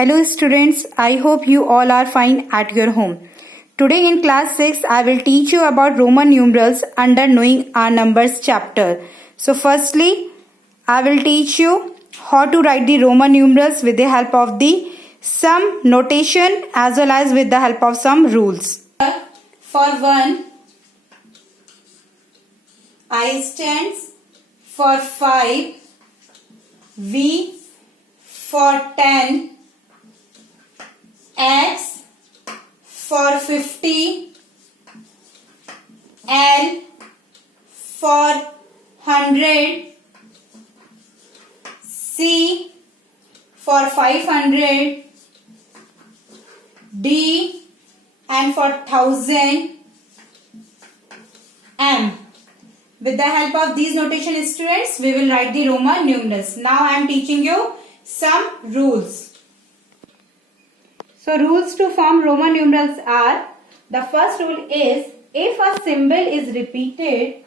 Hello students, I hope you all are fine at your home. Today in class 6, I will teach you about Roman numerals under Knowing Our Numbers chapter. So firstly, I will teach you how to write the Roman numerals with the help of the sum notation as well as with the help of some rules. For 1, I stands for 5, V for 10, X for 50, L for 100, C for 500, D and for 1000, M. With the help of these notation students, we will write the Roman numerals. Now I am teaching you some rules. So rules to form Roman numerals are, the first rule is, if a symbol is repeated,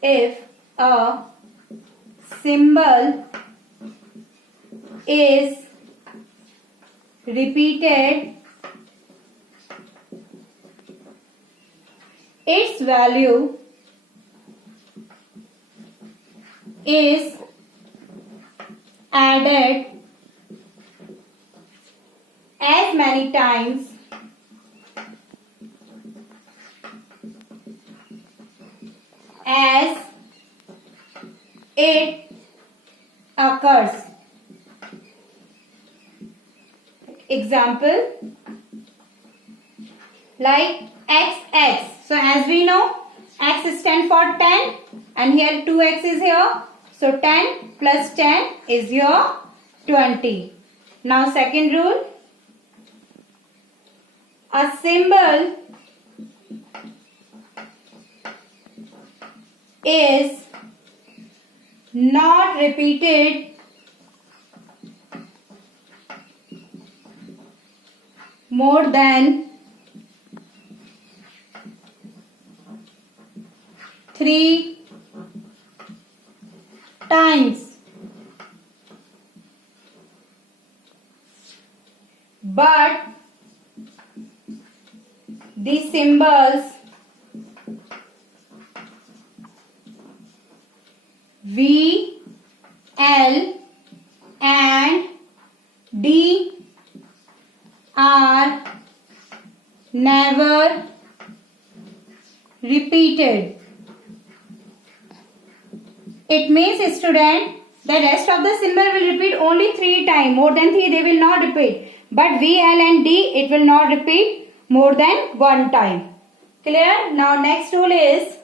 if a symbol is repeated, its value is added as many times as it occurs. Example, like XX. So as we know, X stands for 10 and here 2X is here. So 10 plus 10 is your 20. Now second rule, a symbol is not repeated more than 3 times, but the symbols V, L and D are never repeated. It means, student, the rest of the symbol will repeat only 3 times. More than 3 they will not repeat. But V, L and D, it will not repeat more than 1 time. Clear? Now next rule is,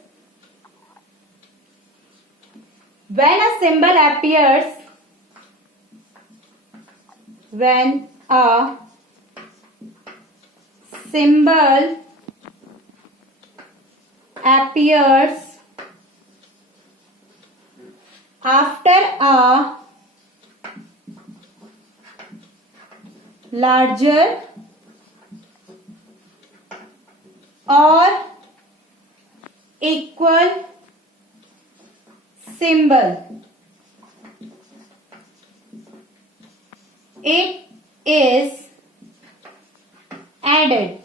when a symbol appears, after a larger or equal symbol, it is added.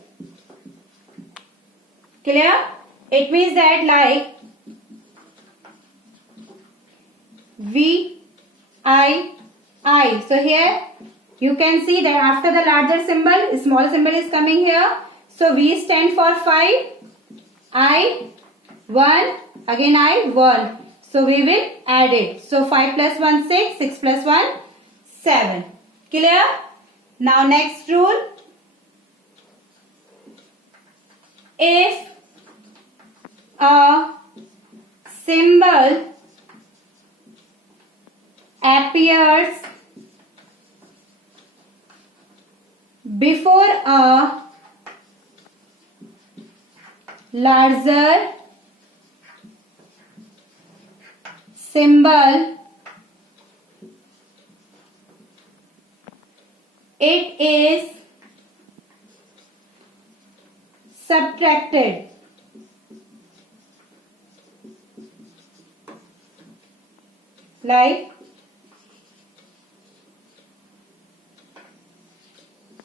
Clear? It means that like V, I. So here you can see that after the larger symbol, small symbol is coming here. So V stand for 5, I 1, again I 1. So we will add it. So 5 plus 1 6, 6 plus 1 7. Clear? Now next rule. If a symbol appears before a larger symbol, it is subtracted. Like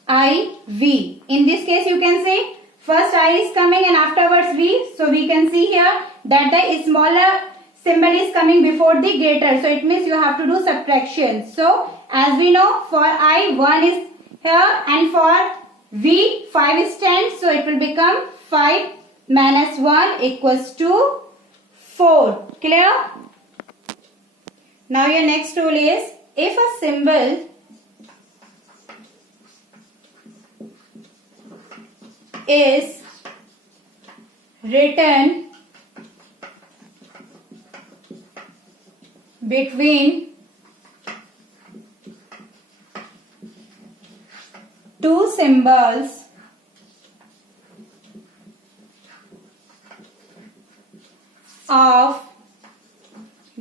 I, V. In this case, you can say first I is coming and afterwards V. So we can see here that the smaller symbol is coming before the greater. So it means you have to do subtraction. So as we know, for I, 1 is here and for V, 5 is 10. So it will become 5 minus 1 equals to 4. Clear? Now your next rule is, if a symbol is written between two symbols of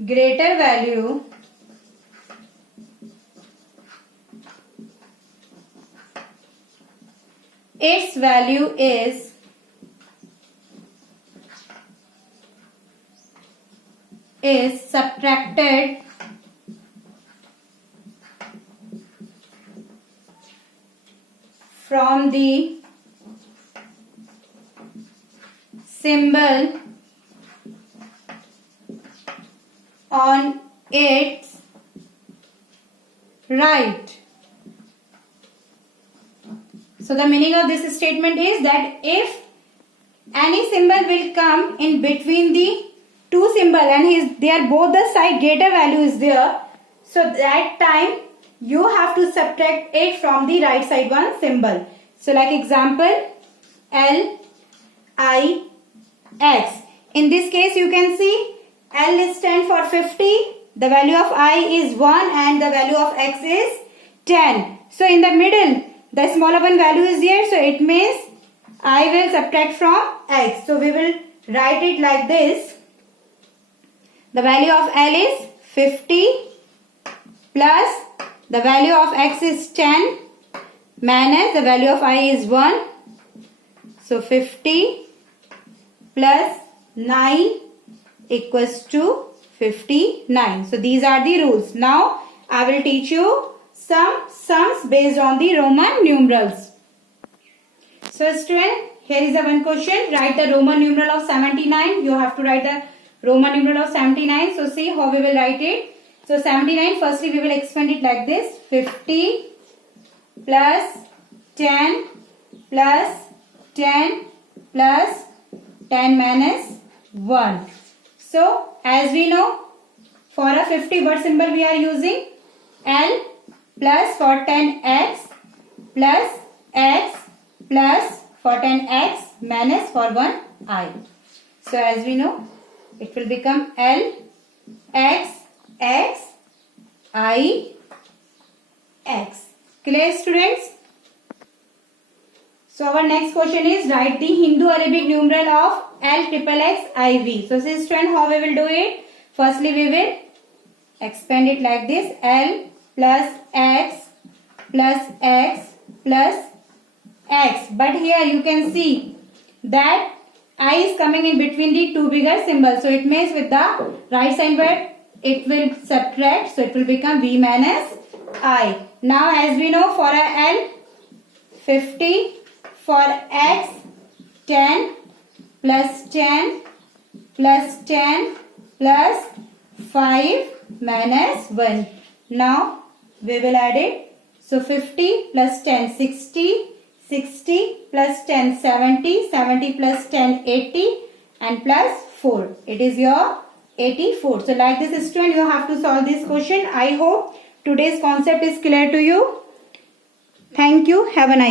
greater value, its value is subtracted from the symbol on its right. So the meaning of this statement is that if any symbol will come in between the two symbol and they are both the side greater value is there, so that time you have to subtract it from the right side one symbol. So like example, L, I, X. In this case you can see L stands for 50, the value of I is 1 and the value of X is 10. So in the middle the smaller one value is here, so it means I will subtract from X. So we will write it like this. The value of L is 50 plus the value of X is 10 minus the value of I is 1. So 50 plus 9 equals to 59. So these are the rules. Now I will teach you some sums based on the Roman numerals. So student, here is the one question. Write the Roman numeral of 79. You have to write the Roman numeral of 79. So see how we will write it. So 79, firstly we will expand it like this. 50 plus 10 plus 10 plus 10 minus 1. So as we know, for a 50 word symbol we are using L plus for 10x plus x plus for 10x minus for 1 I. So as we know, it will become L x x I x. Clear students? So our next question is, write the Hindu Arabic numeral of L triple X IV. So see student, how we will do it? Firstly we will expand it like this. L plus X plus X plus X. But here you can see that I is coming in between the two bigger symbols. So it means with the right side word it will subtract. So it will become V minus I. Now as we know, for a L 50, for X 10 plus 10 plus 10 plus 5 minus 1. Now we will add it. So 50 plus 10 60, 60 plus 10 70, 70 plus 10 80 and plus 4. It is your 84. So like this student, you have to solve this question. I hope today's concept is clear to you. Thank you. Have a nice day.